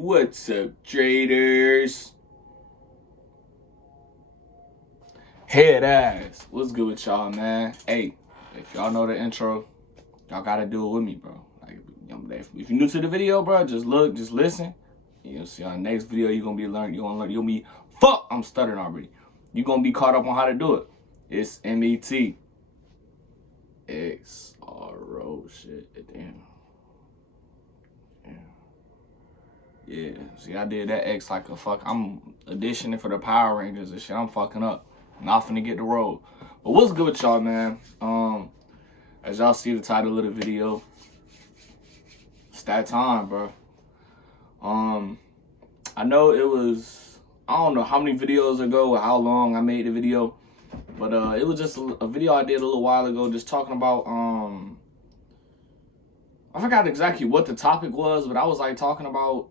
What's up, traders? Head ass. What's good with y'all, man? Hey, if y'all know the intro, y'all gotta do it with me, bro. Like, if you're new to the video, bro, just look, just listen. You'll see on the next video, you're gonna be learning. You'll be fuck. I'm stuttering already. You're gonna be caught up on how to do it. It's METXRO shit. Damn. Yeah, see, I did that X like a fuck. I'm auditioning for the Power Rangers and shit. I'm fucking up. Not finna get the role. But what's good with y'all, man? As y'all see the title of the video, it's that time, bro. I know it was, I don't know how many videos ago or how long I made the video, but it was just a video I did a little while ago, just talking about I forgot exactly what the topic was, but I was like talking about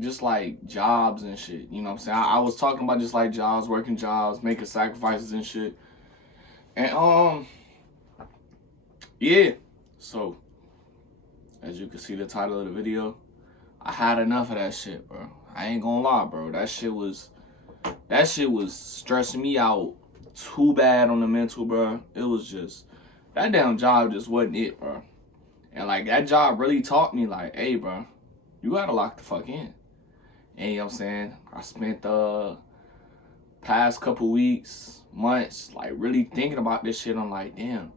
just like jobs and shit, you know what I'm saying? I was talking about just like jobs, working jobs, making sacrifices and shit. And yeah, so as you can see the title of the video, I had enough of that shit, bro. I ain't gonna lie, bro. That shit was stressing me out too bad on the mental, bro. It was just, that damn job just wasn't it, bro. And like that job really taught me like, hey, bro, you gotta lock the fuck in. And you know what I'm saying? I spent the past couple weeks, months, like really thinking about this shit. I'm like, damn,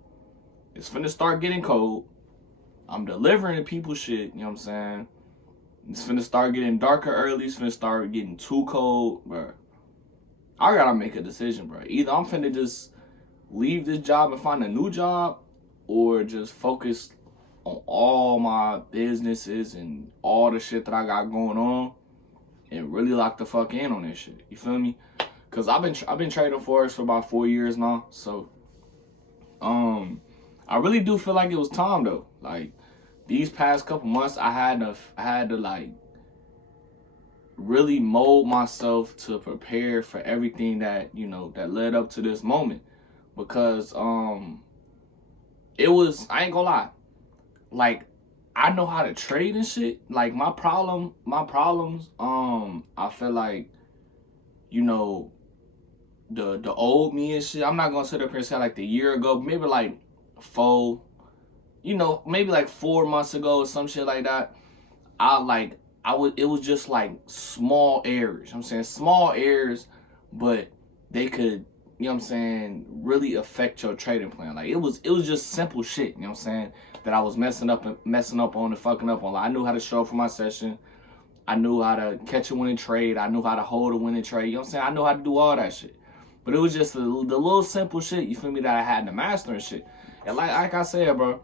it's finna start getting cold. I'm delivering to people shit, you know what I'm saying? It's finna start getting darker early. It's finna start getting too cold, bro. I gotta make a decision, bro. Either I'm finna just leave this job and find a new job, or just focus on all my businesses and all the shit that I got going on and really lock the fuck in on this shit. You feel me? Cause I've been trading forex for about 4 years now. So I really do feel like it was time though. Like these past couple months I had to like really mold myself to prepare for everything that, you know, that led up to this moment. Because it was, I ain't gonna lie, like I know how to trade and shit. Like my problems, I feel like, you know, the old me and shit. I'm not gonna sit up here and say like the year ago, maybe like maybe like 4 months ago or some shit like that. It was just like small errors. I'm saying small errors, but they could, you know what I'm saying, really affect your trading plan. Like it was just simple shit, you know what I'm saying, that I was messing up on and fucking up on. Like I knew how to show up for my session. I knew how to catch a winning trade. I knew how to hold a winning trade. You know what I'm saying? I knew how to do all that shit. But it was just the little simple shit, you feel me, that I had to master and shit. And like I said, bro,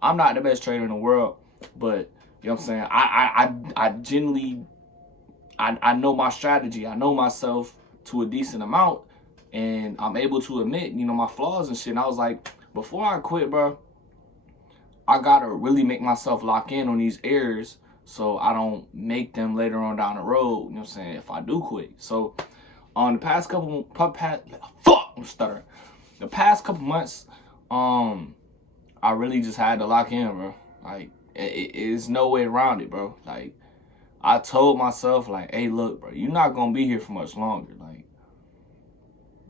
I'm not the best trader in the world, but you know what I'm saying, I genuinely, I know my strategy. I know myself to a decent amount, and I'm able to admit, you know, my flaws and shit. And I was like, before I quit, bro, I gotta really make myself lock in on these errors so I don't make them later on down the road, you know what I'm saying, if I do quit. So on the past couple, I'm stuttering. The past couple months, I really just had to lock in, bro. Like, it's no way around it, bro. Like, I told myself, like, hey, look, bro, you're not gonna be here for much longer.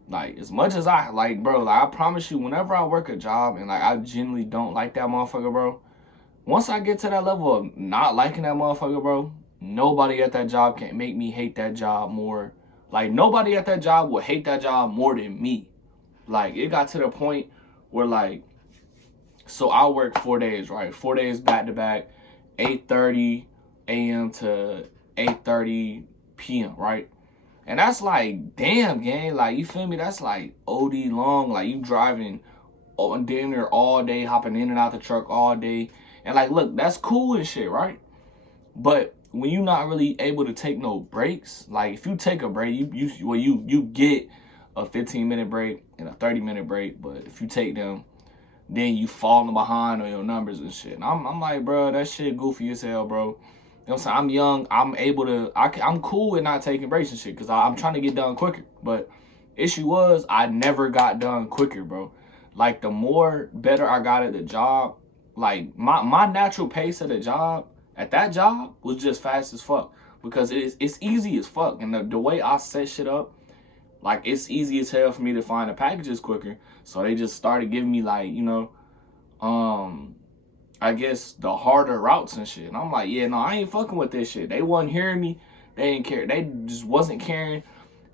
Like as much as I, like, bro, like, I promise you, whenever I work a job and, like, I genuinely don't like that motherfucker, bro, once I get to that level of not liking that motherfucker, bro, nobody at that job can make me hate that job more. Like, nobody at that job will hate that job more than me. Like, it got to the point where, like, so I work 4 days, right? 4 days back to back, 8:30 a.m. to 8:30 p.m., right? And that's like, damn, gang, like, you feel me? That's like OD long. Like, you driving on dinner all day, hopping in and out the truck all day. And like, look, that's cool and shit, right? But when you're not really able to take no breaks, like if you take a break, you get a 15-minute break and a 30-minute break. But if you take them, then you falling behind on your numbers and shit. And I'm like, bro, that shit goofy as hell, bro. You know what I'm saying? I'm young. I'm able to, I'm cool with not taking breaks and shit because I'm trying to get done quicker. But issue was, I never got done quicker, bro. Like, the more better I got at the job, like, my natural pace at the job, at that job, was just fast as fuck. because it's easy as fuck. And the way I set shit up, like, it's easy as hell for me to find the packages quicker. So they just started giving me, like, I guess the harder routes and shit. And I'm like, yeah, no, I ain't fucking with this shit. They wasn't hearing me. They didn't care. They just wasn't caring.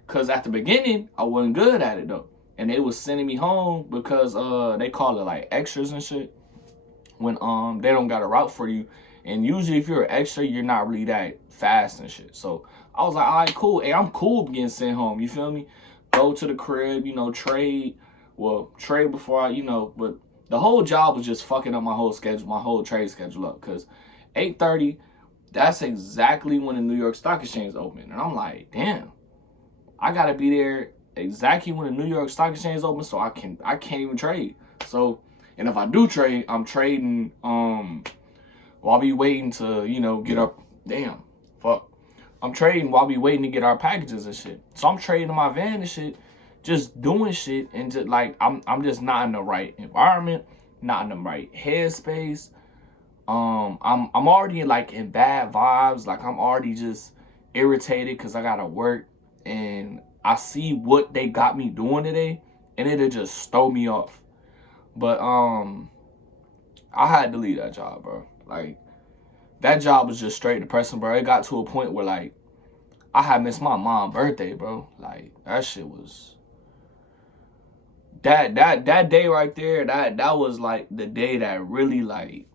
Cause at the beginning, I wasn't good at it though. And they was sending me home because they call it like extras and shit. When they don't got a route for you. And usually if you're an extra, you're not really that fast and shit. So I was like, all right, cool. Hey, I'm cool getting sent home. You feel me? Go to the crib, trade. Well, trade before but the whole job was just fucking up my whole schedule, my whole trade schedule up. Because 8:30, that's exactly when the New York Stock Exchange opened. And I'm like, damn, I got to be there exactly when the New York Stock Exchange open so I can't even trade. So, and if I do trade, I'm trading while we waiting to, get up. Damn, fuck. I'm trading while we waiting to get our packages and shit. So I'm trading in my van and shit, just doing shit, and just like I'm just not in the right environment, not in the right headspace. I'm already like in bad vibes. Like I'm already just irritated because I gotta work, and I see what they got me doing today, and it'll just throw me off. But I had to leave that job, bro. Like, that job was just straight depressing, bro. It got to a point where, like, I had missed my mom's birthday, bro. Like, that shit was... That day right there, that was, like, the day that really, like...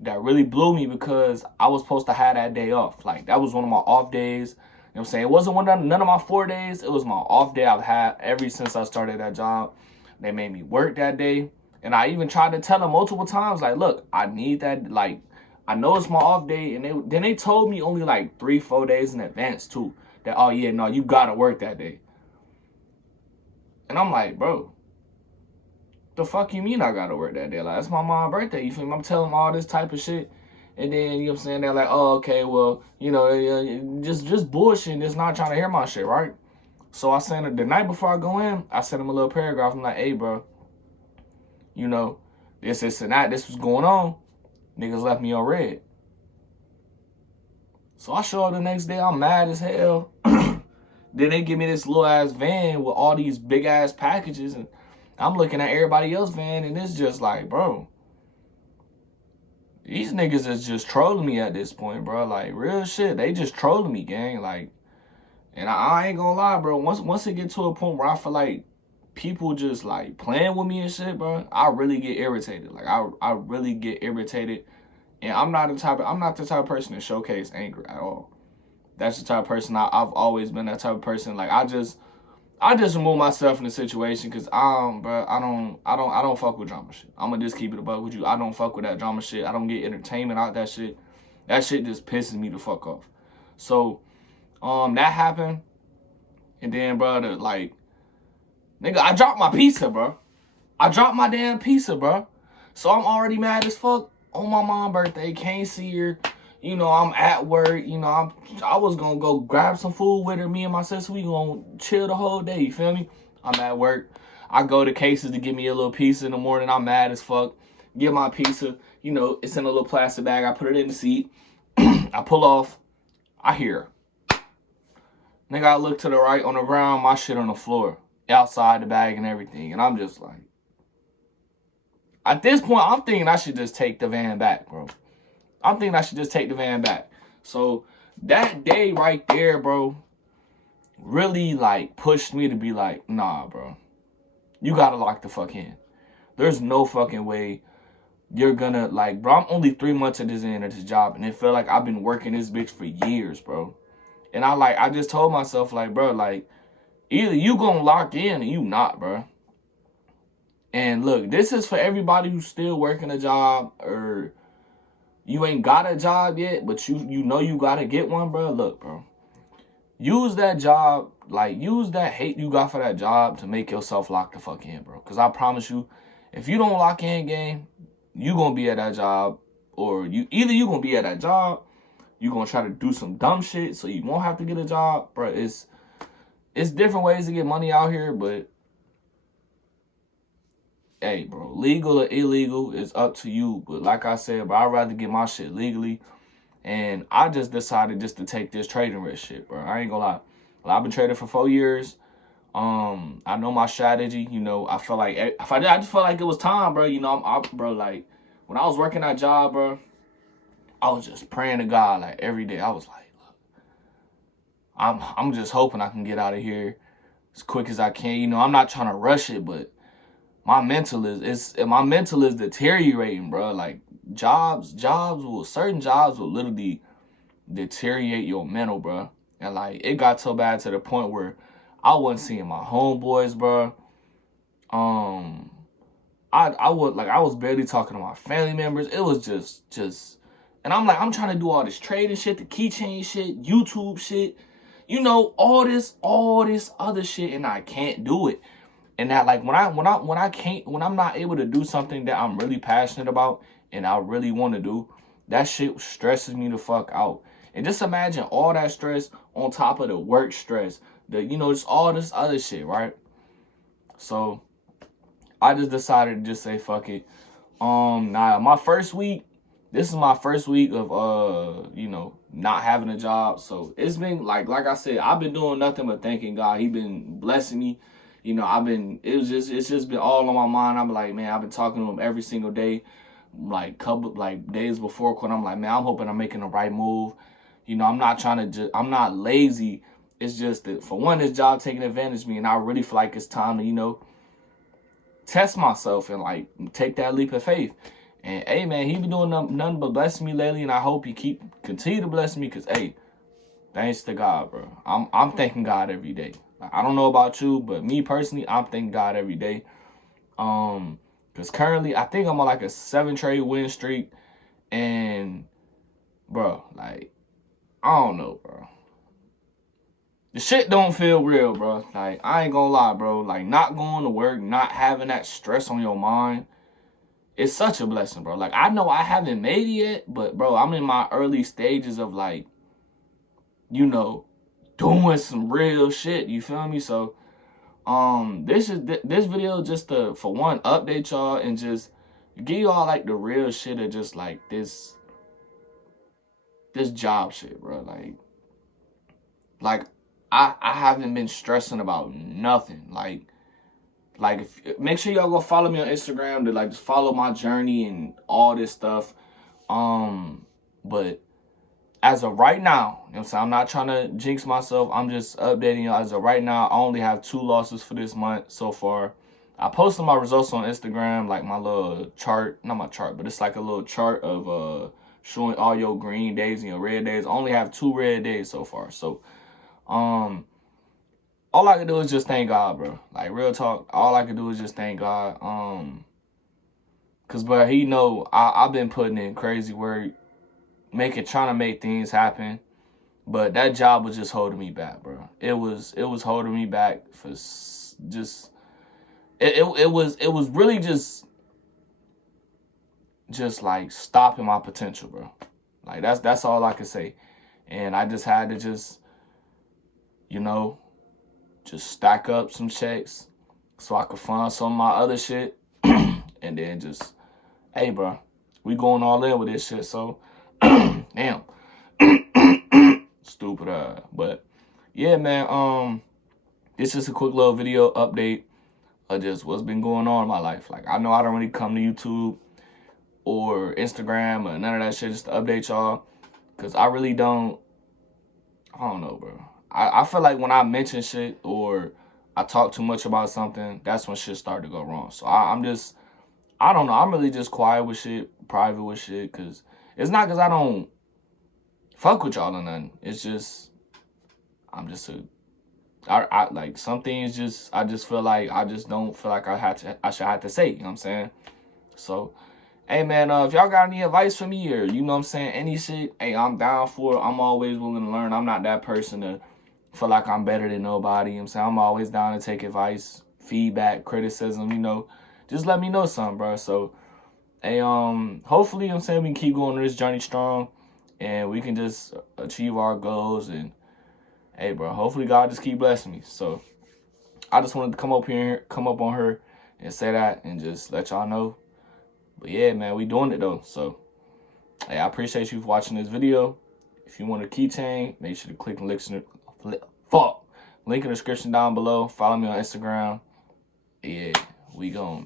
That really blew me because I was supposed to have that day off. Like, that was one of my off days. You know what I'm saying? It wasn't none of my 4 days. It was my off day I've had ever since I started that job. They made me work that day. And I even tried to tell them multiple times, like, look, I need that, like... I know it's my off day, and then they told me only like 3-4 days in advance too, that, oh yeah, no, you gotta work that day. And I'm like, bro, the fuck you mean I gotta work that day? Like, that's my mom's birthday, you feel me? I'm telling them all this type of shit, and then, you know what I'm saying, they're like, oh, okay, well, just bullshit, just not trying to hear my shit, right? So I sent her, the night before I go in, I sent him a little paragraph. I'm like, hey, bro, this and that, this was going on. Niggas left me on red. So I show up the next day, I'm mad as hell. Then they give me this little ass van with all these big ass packages, and I'm looking at everybody else's van, and it's just like, bro, these niggas is just trolling me at this point, bro. Like, real shit, they just trolling me, gang. Like, and I ain't gonna lie, bro. Once it get to a point where I feel like people just like playing with me and shit, bro, I really get irritated. Like I really get irritated, and I'm not the type of person to showcase anger at all. That's the type of person I've always been. That type of person. Like I just remove myself from the situation because I don't fuck with drama shit. I'm gonna just keep it a buck with you. I don't fuck with that drama shit. I don't get entertainment out that shit. That shit just pisses me the fuck off. So that happened, and then brother, like, nigga, I dropped my pizza, bro. I dropped my damn pizza, bro. So I'm already mad as fuck on my mom's birthday. Can't see her. I'm at work. I was going to go grab some food with her. Me and my sister, we going to chill the whole day. You feel me? I'm at work. I go to Cases to get me a little pizza in the morning. I'm mad as fuck. Get my pizza. It's in a little plastic bag. I put it in the seat. I pull off. I hear her. Nigga, I look to the right on the ground. My shit on the floor. Outside the bag and everything. And I'm just like, at this point, I'm thinking I should just take the van back, bro. I'm thinking I should just take the van back. So that day right there, bro, really like pushed me to be like, nah, bro, you gotta lock the fuck in. There's no fucking way you're gonna, like, bro, I'm only 3 months at this end of this job, and it felt like I've been working this bitch for years, bro. And I just told myself, like, bro, like, either you gonna lock in or you not, bro. And look, this is for everybody who's still working a job or you ain't got a job yet, but you know you gotta get one, bro. Look, bro. Use that job, like, use that hate you got for that job to make yourself lock the fuck in, bro. Because I promise you, if you don't lock in, gang, you gonna be at that job, or you gonna be at that job, you gonna try to do some dumb shit so you won't have to get a job, bro. It's different ways to get money out here, but hey, bro, legal or illegal is up to you. But like I said, bro, I'd rather get my shit legally And I just decided just to take this trading risk shit, bro. I ain't gonna lie. I've been trading for 4 years. I know my strategy. You know, I feel like I just felt like it was time, bro. You know, bro, like when I was working that job, bro, I was just praying to God like every day. I was like, look, I'm just hoping I can get out of here as quick as I can. You know, I'm not trying to rush it, but my mental is deteriorating, bro. Like certain jobs will literally deteriorate your mental, bro. And like it got so bad to the point where I wasn't seeing my homeboys, bro. I was barely talking to my family members. It was just, and I'm like, I'm trying to do all this trading shit, the keychain shit, YouTube shit, you know, all this other shit, and I can't do it. And that like when I'm not able to do something that I'm really passionate about and I really want to do, that shit stresses me the fuck out. And just imagine all that stress on top of the work stress, just all this other shit, right? So I just decided to just say fuck it. Now my first week, this is my first week of not having a job. So it's been like I said, I've been doing nothing but thanking God. He been blessing me. You know, it's just been all on my mind. I'm like, man, I've been talking to him every single day, like days before quit. I'm like, man, I'm hoping I'm making the right move. You know, I'm not lazy. It's just that for one, this job taking advantage of me, and I really feel like it's time to, test myself and like take that leap of faith. And hey, man, he been doing nothing but blessing me lately, and I hope he continue to bless me. Cause hey, thanks to God, bro. I'm thanking God every day. Like, I don't know about you, but me personally, I'm thanking God every day. Cause currently I think I'm on like a 7 trade win streak, and bro, like I don't know, bro. The shit don't feel real, bro. Like, I ain't gonna lie, bro. Like, not going to work, not having that stress on your mind, it's such a blessing, bro. Like, I know I haven't made it yet, but, bro, I'm in my early stages of, like, doing some real shit. You feel me? So, this video just to, for one, update y'all and just give y'all, like, the real shit of just, like, this job shit, bro. Like, I haven't been stressing about nothing. Make sure y'all go follow me on Instagram to like just follow my journey and all this stuff. But as of right now, you know what I'm saying, I'm not trying to jinx myself. I'm just updating y'all. As of right now, I only have 2 losses for this month so far. I posted my results on Instagram, like my little chart, not my chart, but it's like a little chart of showing all your green days and your red days. I only have 2 red days so far. So all I can do is just thank God, bro. Like, real talk, all I can do is just thank God. Cause, bro, he know I've been putting in crazy work, trying to make things happen, but that job was just holding me back, bro. It was holding me back for just, it was really just like stopping my potential, bro. Like, that's all I could say. And I just had to just stack up some checks so I could fund some of my other shit. And then just, hey, bro, we going all in with this shit. So, damn. Stupid. But, yeah, man, this is a quick little video update of just what's been going on in my life. Like, I know I don't really come to YouTube or Instagram or none of that shit just to update y'all. Because I really don't know, bro. I feel like when I mention shit or I talk too much about something, that's when shit start to go wrong. So I don't know. I'm really just quiet with shit, private with shit, because it's not because I don't fuck with y'all or nothing. It's just, I like some things I just feel like I just don't feel like I should have to say, you know what I'm saying? So, hey, man, if y'all got any advice for me or, you know what I'm saying, any shit, hey, I'm down for it. I'm always willing to learn. I'm not that person to feel like I'm better than nobody. You know what I'm saying? I'm always down to take advice, feedback, criticism, just let me know something, bro. So, hey, hopefully, you know what I'm saying, we can keep going on this journey strong and we can just achieve our goals. And, hey, bro, hopefully God just keep blessing me. So, I just wanted to come up on her and say that and just let y'all know. But, yeah, man, we doing it, though. So, Hey, I appreciate you for watching this video. If you want a keychain, make sure to click the link in the description down below. Follow me on Instagram. Yeah, we gone.